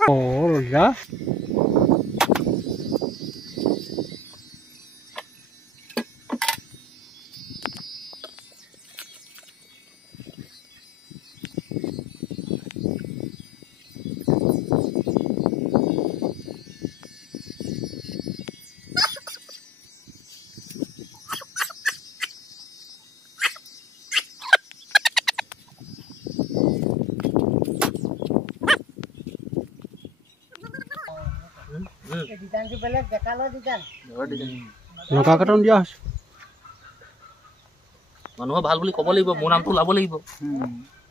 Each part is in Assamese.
Oh, ya. ডিজাইনটো বেলেগ দেখালৰ ডিজাইন নকা কাটন দিয়া আছে মানুহৰ ভাল বুলি ক'ব লাগিব মোৰ নামটো ওলাব লাগিব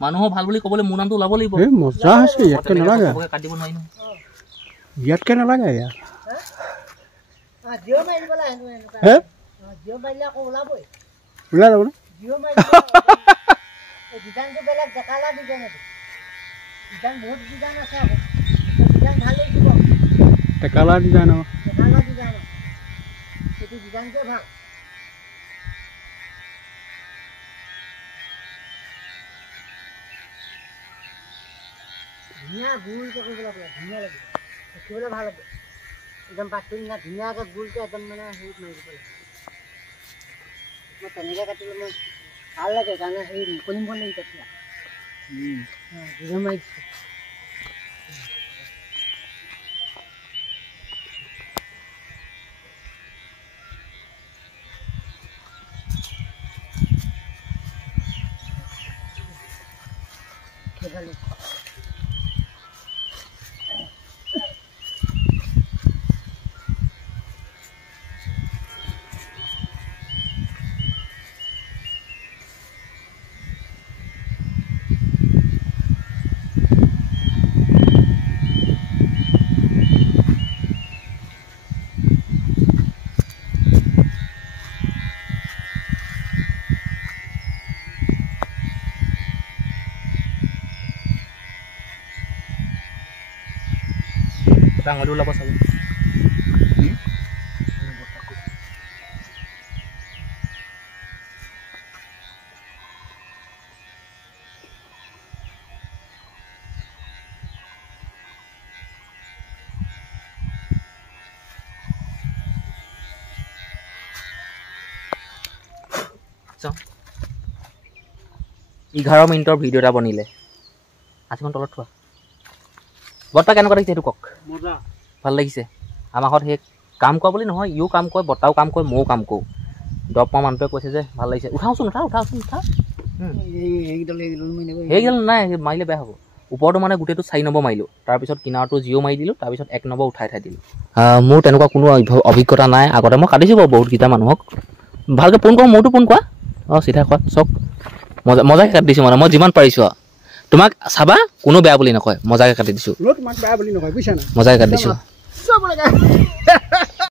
মানুহৰ ভাল বুলি ক'বলৈ মোৰ নামটো ওলাব লাগিব এই মজা আছে ইয়াতকে নালাগে কাটিব নোৱাৰি ন ইয়াতকে নালাগে ইয়াৰ জিঅ' মাৰিবলা হেনো এনেকুৱা হে জিঅ' মাৰিলে আকৌ ওলাবই ওলাই যাব না জিঅ' মাৰিলে এই ডিজাইনটো বেলেগ দেখালৰ ডিজাইন আছে ডিজাইন বহুত ডিজাইন আছে আকৌ ডিজাইন ভাল লাগিব টেকালা ডিজাইন দেখালৰ ডিজাইন এইটো ডিজাইনটোৱে ভাল ধুনীয়া গোলকৈ কৰিব লাগে ধুনীয়া লাগিব দেখিবলৈ ভাল লাগিব একদম পাতটো না ধুনীয়াকৈ গোলকৈ একদম মানে হেৰিত মাৰি দিব লাগে মই তেনেকৈ কাটিলে মই ভাল লাগে কাৰণে হেৰি মুকলি মুকলি তেতিয়া মাৰি দিছোঁ ভালো এটা আঙুলি ওলাব চাব চাওঁ 11 মিনিটৰ ভিডিঅ' এটা বনিলে আছিখন তলত থোৱা বৰ্তা কেনেকুৱা লাগিছে সেইটো কওক মজা ভাল লাগিছে আমাৰ ঘৰত সেই কাম কৰা বুলি নহয় ইও কাম কৰে বৰ্তাও কাম কৰে ময়ো কাম কৰোঁ দৰৱ পোৱা মানুহটোৱে কৈছে যে ভাল লাগিছে উঠাওচোন উঠাওচোন সেইকেইডাল নাই মাৰিলে বেয়া হ'ব ওপৰটো মানে গোটেইটো 4 নম্বৰ মাৰিলোঁ তাৰপিছত কিনাৰটো জিঅ' মাৰি দিলোঁ তাৰপিছত 1 নম্বৰ উঠাই দিলোঁ মোৰ তেনেকুৱা কোনো অভিজ্ঞতা নাই আগতে মই কাটিছোঁ বাৰু বহুতকেইটা মানুহক ভালকৈ ফোন কৰোঁ মোৰতো ফোন কৰা অঁ চিধা কোৱা চব মজাকৈ কাটি দিছোঁ মানে মই যিমান পাৰিছোঁ আৰু তোমাক চাবা কোনো বেয়া বুলি নকয় মজাকৈ কাটি দিছোঁ তোমাক বেয়া বুলি নকয় বুজিছা না মজাকৈ কাটি দিছোঁ